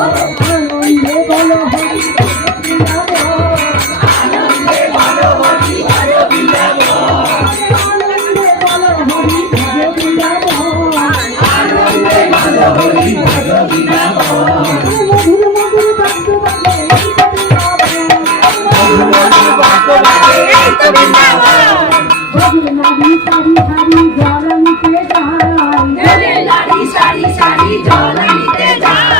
আনন্দে বলো হরি আনন্দে বলো হরি হর বিলাব আনন্দে বলো হরি ভজ বিলাব আনন্দে বলো হরি ভজ বিলাব মধুর মধুর বাক্য বলে এই তো বৃন্দাবন ভজে লাড়ি সারি সারি জল নিতে যায় ভজে লাড়ি সারি সারি জল নিতে যায়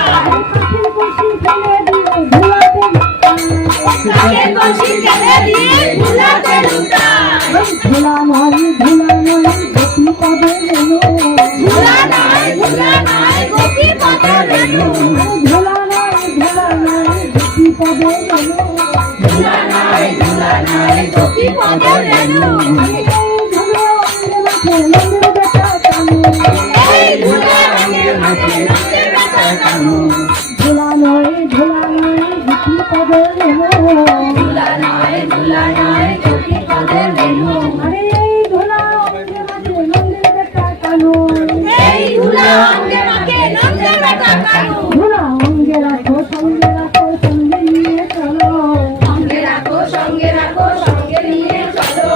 কাঠের কলসি ফেলে দিয়ে ভুলাতে লুটায় ভোলা নয় গোপী পদে রেণু ভোলা নয় গোপী পদে রেণু ভোলা নয় গোপী পদে রেণু ভোলা নয় গোপী পদে রেণু এই ধুলা রঙের মাঝে নন্দের বেটা কানু ভোলা নয় গোপী পদে রেণু ভোলা নয় গোপী পদে রেণু আরে এই ধুলা অঙ্গে মাঝে নন্দের বেটা কানু এই ধুলা অঙ্গে মাঝে নন্দের বেটা কানু ধুলা অঙ্গে রাখো সঙ্গে নিয়ে চলো অঙ্গে রাখো সঙ্গে নিয়ে চলো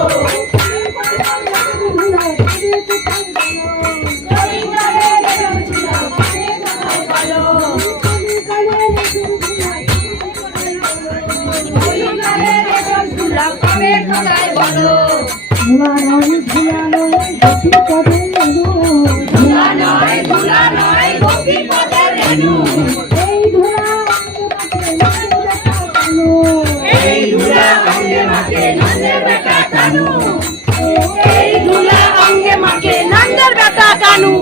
ধুলা নয় গোপী পদে রেণু এই ধুলা অঙ্গে মাকে নন্দের বেটা কানু এই ধুলা অঙ্গে মাকে নন্দের বেটা কানু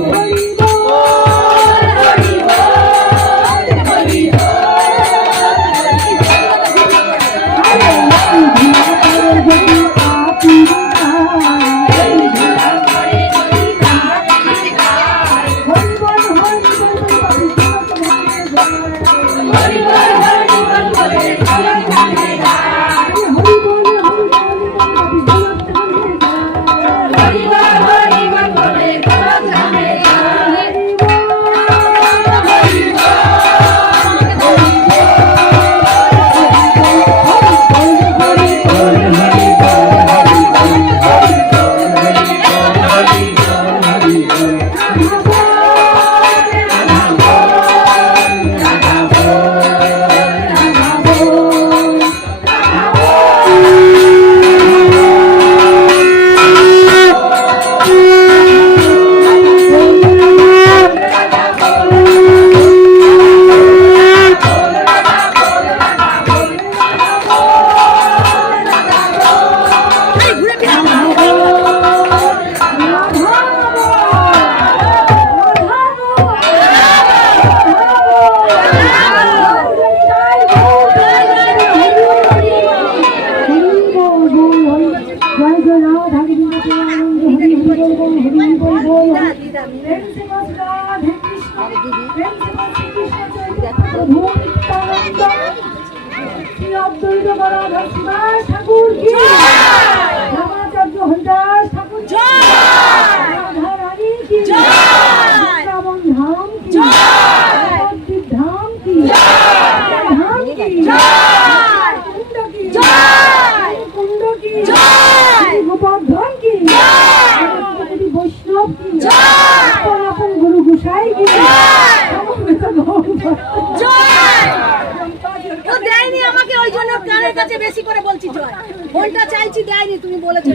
বেশি করে বলছি জয় ফোনটা চাইছি দেয়নি তুমি বলেছো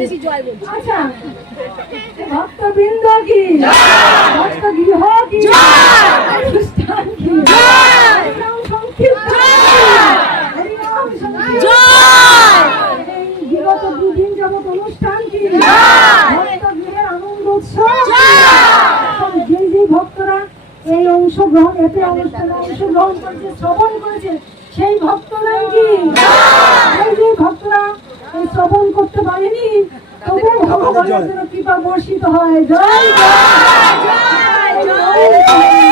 বেশি জয় বলছি আচ্ছা ভক্তবৃন্দ কি ভক্ত গৃহ কি অনুষ্ঠান কি বিগত দুদিন যাবত অনুষ্ঠান কি ভক্ত গৃহের আনন্দ উৎসব যে ভক্তরা এই অংশগ্রহণ এতে অনুষ্ঠানে অংশগ্রহণ করেছে শ্রবণ করেছে সেই ভক্তরা কি যে ভক্তরা এই শ্রবণ করতে পারেনি তবু ভগবানের কৃপা বর্ষিত হয় জয় জয় জয় জয়